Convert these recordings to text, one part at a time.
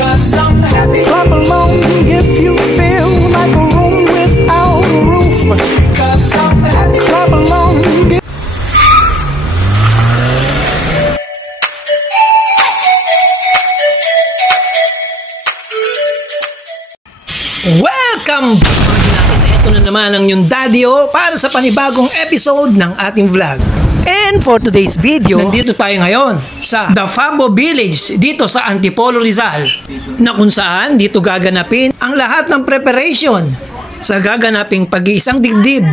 Clap along if you feel like a room without a roof. Clap along. Welcome back! Ito na naman ang yung daddy para sa panibagong episode ng ating vlog. And for today's video, nandito tayo ngayon sa The Fabo Village dito sa Antipolo, Rizal, na kung saan dito gaganapin ang lahat ng preparation sa gaganaping pag-iisang digdib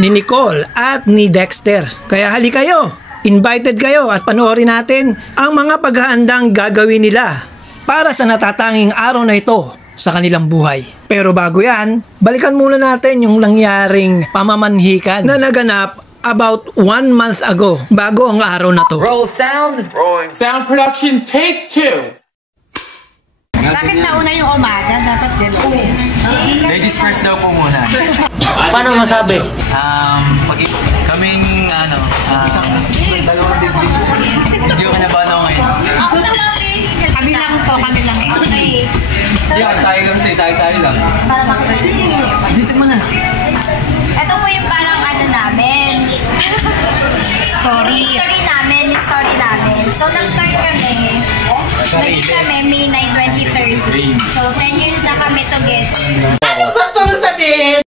ni Nicole at ni Dexter. Kaya hali kayo, invited kayo at panoorin natin ang mga paghahandang gagawin nila para sa natatanging araw na ito sa kanilang buhay. Pero bago yan, balikan muna natin yung nangyaring pamamanhikan na naganap about 1 month ago, bago ang araw na to. Roll sound. Rolling. Sound production, take 2. Bakit nauna yung umaga? Dapat din. Ladies first daw po muna. Paano masabi? Kaming hindi ko kinabahan ako ngayon. Ako na kami lang to, kami lang. Okay. Tayo lang. Para makita. Dito mo na. Ito po yung parang ano namin. Story namin. So, nag-start kami. Naging kami May 9, 2013. So, 10 years na kami together. Ano gusto mo sabihin?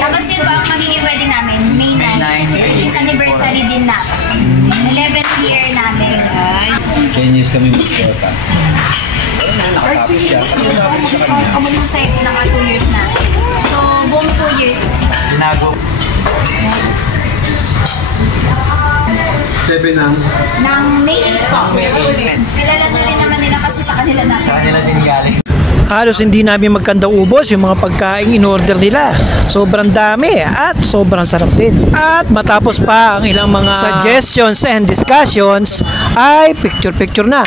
Tapos yun ba ang magiging wedding namin? May 9. Which is anniversary din na. 11th year namin. 10 years kami mag-shota. Nakatapos siya. Kumulang sa naka 2 years na. So, buong 2 years. Tinago. 7 ang Nang May 8 po. Kilala na rin naman nila kasi sa kanila natin. Sa kanila din galing. Halos hindi namin magkanda ubos yung mga pagkain in-order nila. Sobrang dami at sobrang sarap din. At matapos pa ang ilang mga suggestions and discussions, ay picture-picture na.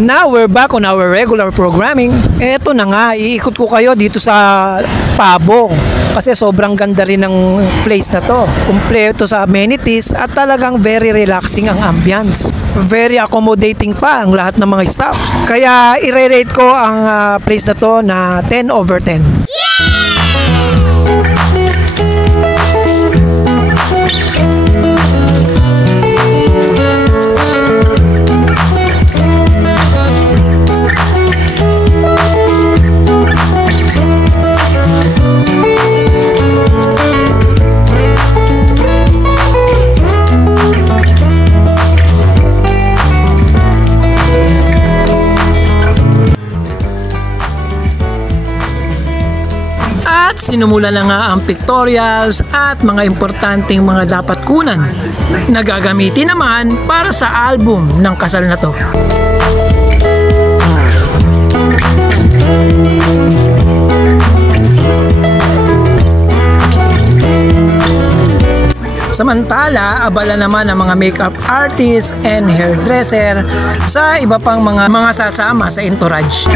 Now we're back on our regular programming. Eto na nga, iikot ko kayo dito sa Pabong. Kasi sobrang ganda rin ng place na to. Kumpleto sa amenities at talagang very relaxing ang ambience. Very accommodating pa ang lahat ng mga staff. Kaya i-rate ko ang place na to na 10/10. Sinumula na nga ang pictorials at mga importanteng mga dapat kunan na gagamitin naman para sa album ng kasal na to. Samantala, abala naman ang mga makeup artist and hairdresser sa iba pang mga sasama sa entourage.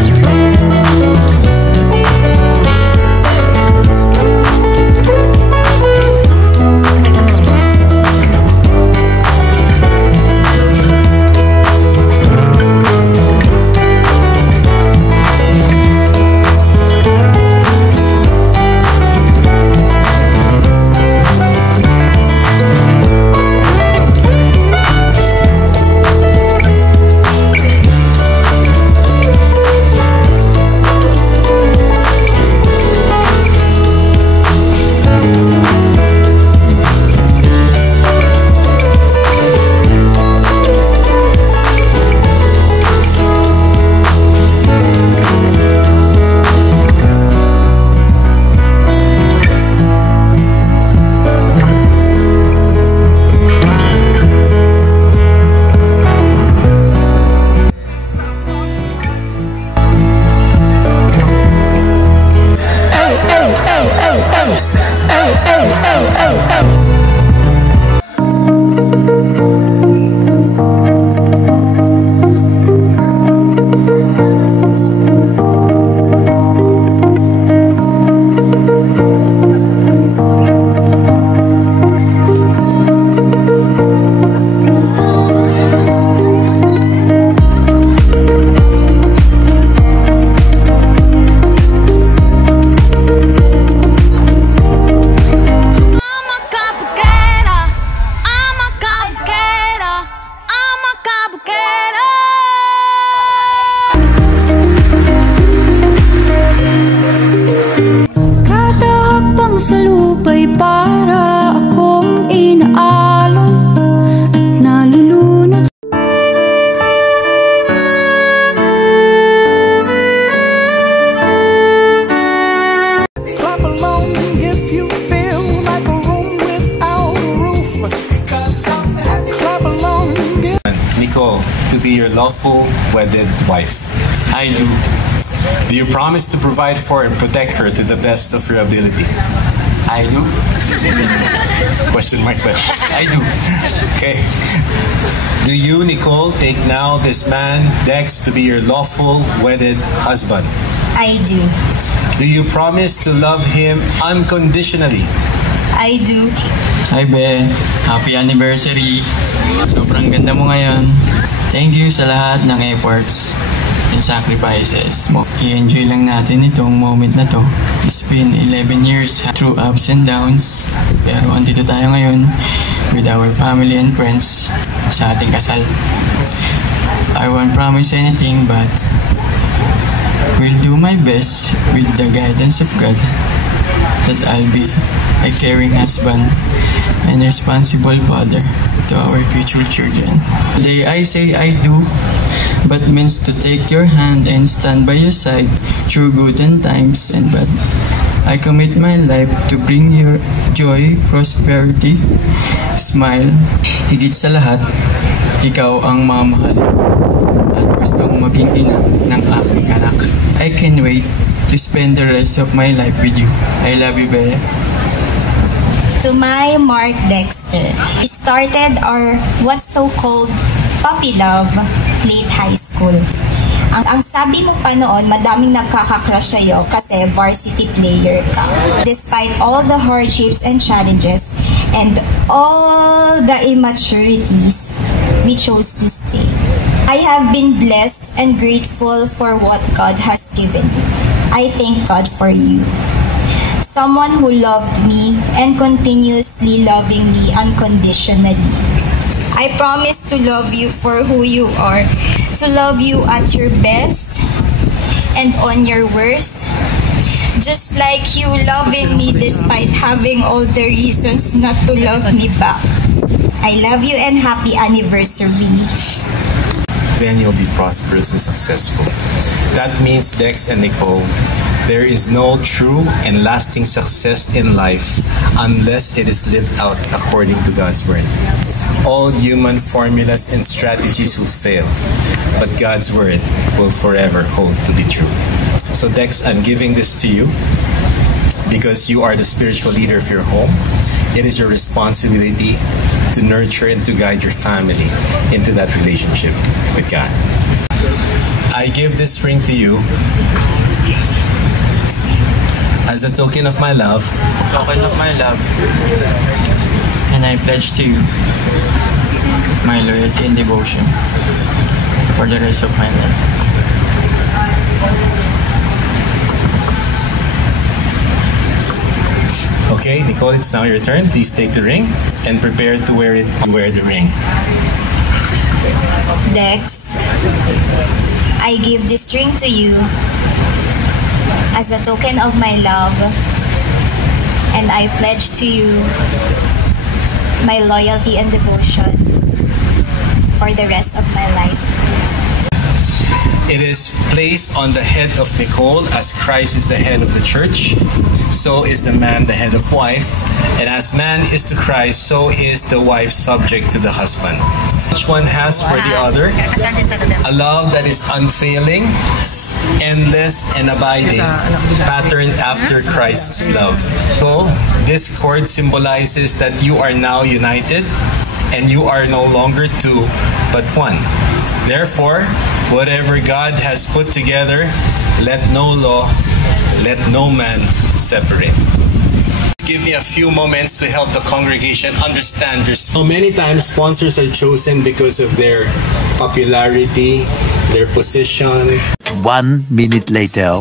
Nicole to be your lawful wedded wife? I do. Do you promise to provide for and protect her to the best of your ability? I do. Question mark ba? I do. Okay. Do you, Nicole, take now this man, Dex, to be your lawful wedded husband? I do. Do you promise to love him unconditionally? I do. Hi, Be. Happy anniversary. Sobrang ganda mo ngayon. Thank you sa lahat ng efforts and sacrifices mo. I-enjoy lang natin itong moment na to. It's been 11 years through ups and downs. Pero andito tayo ngayon with our family and friends sa ating kasal. I won't promise anything but will do my best with the guidance of God that I'll be a caring husband and responsible father to our future children. Today I say I do, but means to take your hand and stand by your side through good and times and bad. I commit my life to bring your joy, prosperity, smile. Higit sa lahat, ikaw ang mamahal at gustong maging ina ng aking anak. I can't wait to spend the rest of my life with you. I love you, Bea. To my Mark Dexter, we started our what's so-called puppy love late high school. Ang sabi mo pa noon, madaming nagkakakrush sa'yo kasi varsity player ka. Despite all the hardships and challenges and all the immaturities, we chose to stay. I have been blessed and grateful for what God has given me. I thank God for you. Someone who loved me and continuously loving me unconditionally. I promise to love you for who you are, to love you at your best and on your worst, just like you loving me despite having all the reasons not to love me back. I love you and happy anniversary. Then you'll be prosperous and successful. That means, Dex and Nicole, there is no true and lasting success in life unless it is lived out according to God's word. All human formulas and strategies will fail, but God's word will forever hold to be true. So Dex, I'm giving this to you because you are the spiritual leader of your home. It is your responsibility to nurture and to guide your family into that relationship with God. I give this ring to you as a token of my love. And I pledge to you my loyalty and devotion for the rest of my life. Okay, Nicole, it's now your turn. Please take the ring and prepare to wear it. Wear the ring. Dex, I give this ring to you as a token of my love, and I pledge to you my loyalty and devotion for the rest of my life. It is placed on the head of Nicole as Christ is the head of the church. So is the man the head of wife. And as man is to Christ, so is the wife subject to the husband. Each one has for the other a love that is unfailing, endless, and abiding, patterned after Christ's love. So this cord symbolizes that you are now united and you are no longer two, but one. Therefore, whatever God has put together, let no law, let no man separate. Give me a few moments to help the congregation understand your. So many times sponsors are chosen because of their popularity, their position. 1 minute later.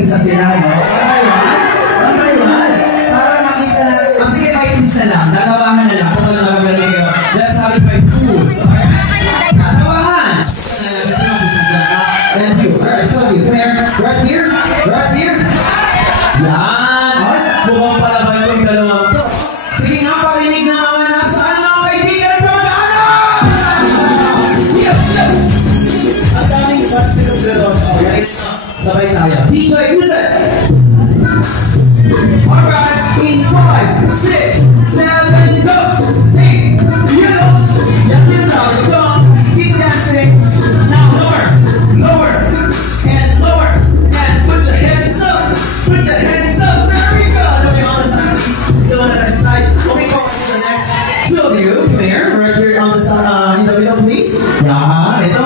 isa sila, no? Okay, man. Para makita na. Sige, may isa lang. Dalawahan na lang. Kung ano nakagaling kayo. Let's have it by twos. Alright? Dalawahan. And you. Alright, come here. Right here. Right here. Yan. Mukhang palaban ko yung dalawang to. Sige nga, parinig na mga nasaan mga kaibigan at kamag-anak! Ang daming fans nito dito. Alright? Sabay tayo. DJ, music! Alright, in 5, 6, 7, go! 8, you know! Yes, it's how you go. Keep dancing. Now lower, lower, and lower. And put your hands up. Put your hands up. Very good. Okay, on the side, please. Go on the next side. Let me go on to the next. Two of you, come here. Right here on the side, in the middle, please. Yeah, ito.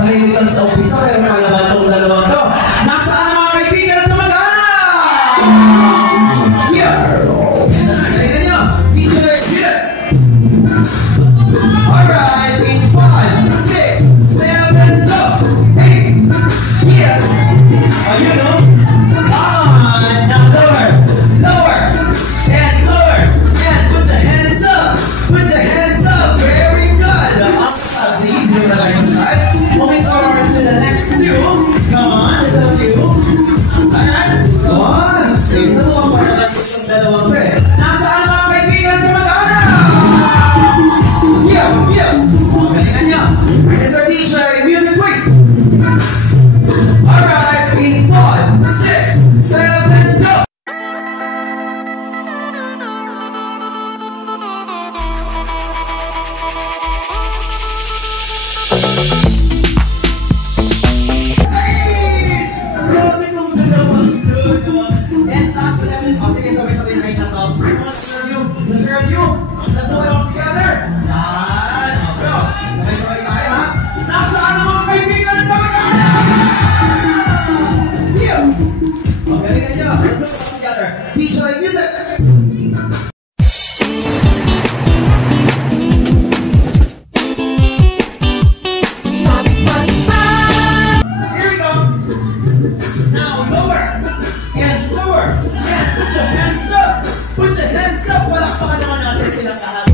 Tahimikan sa umpisa. Pero palaban tong dalawa to. Nasaan mga kaibigan at kamag-anak? Here. Galingan nyo. DJ, here. Alright, in 5, 6, 7, go. 8, here. Oh, you know. On. Now lower, lower, and lower. And put your hands up. Put your hands up. Very good. Awesome. Please do the right side. Moving forward to the next two. Come on, it's a few. Alright. Go on. Ito mo para lang yung dalawang pre. Nasaan mga kaibigan kamag-anak? Yeah, yeah. Galingan nyo. It's our DJ. Music, please. Alright. In 5, 6, 7, go. Grabe nung dalawang good. And last 11. O sige, sabay-sabay na kayo na to. Let's hear you. Let's do it all together. Yan. O, bro. Sabay-sabay tayo, ha? Nasaan ang mga kaibigan at kamag-anak? Here. O, galingan nyo. Let's do it all together. DJ, music. Here we go. Now lower and lower and put your hands up. Put your hands up. Palakpakan naman natin silang lahat.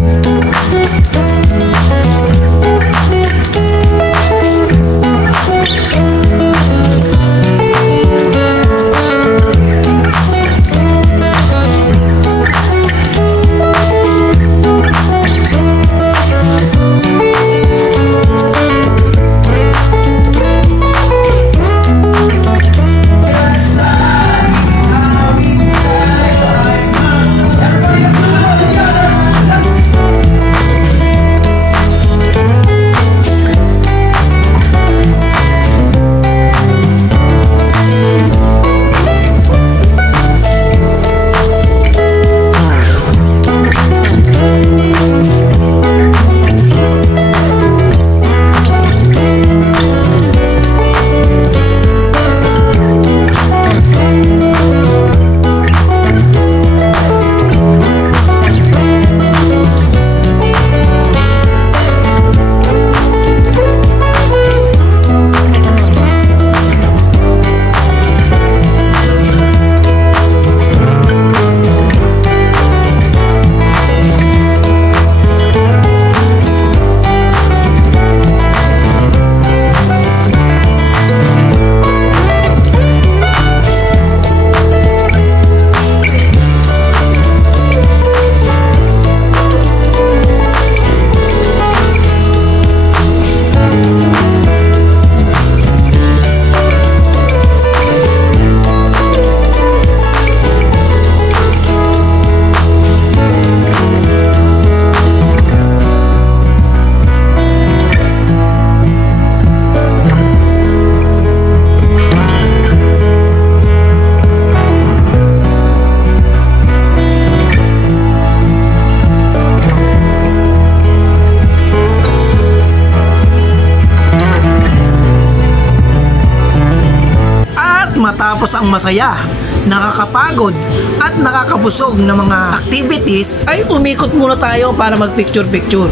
matapos ang masaya, nakakapagod at nakakabusog na mga activities, ay umikot muna tayo para mag-picture-picture.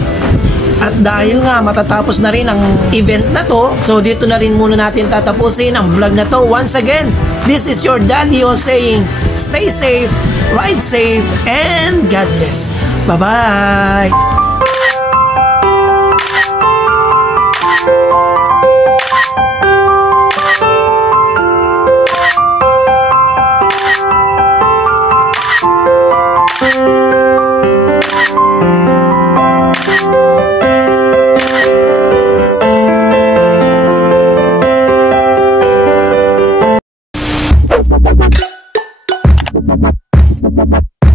At dahil nga matatapos na rin ang event na to, so dito na rin muna natin tatapusin ang vlog na to. Once again, This is your Daddy O saying, stay safe, ride safe, and God bless. Bye-bye!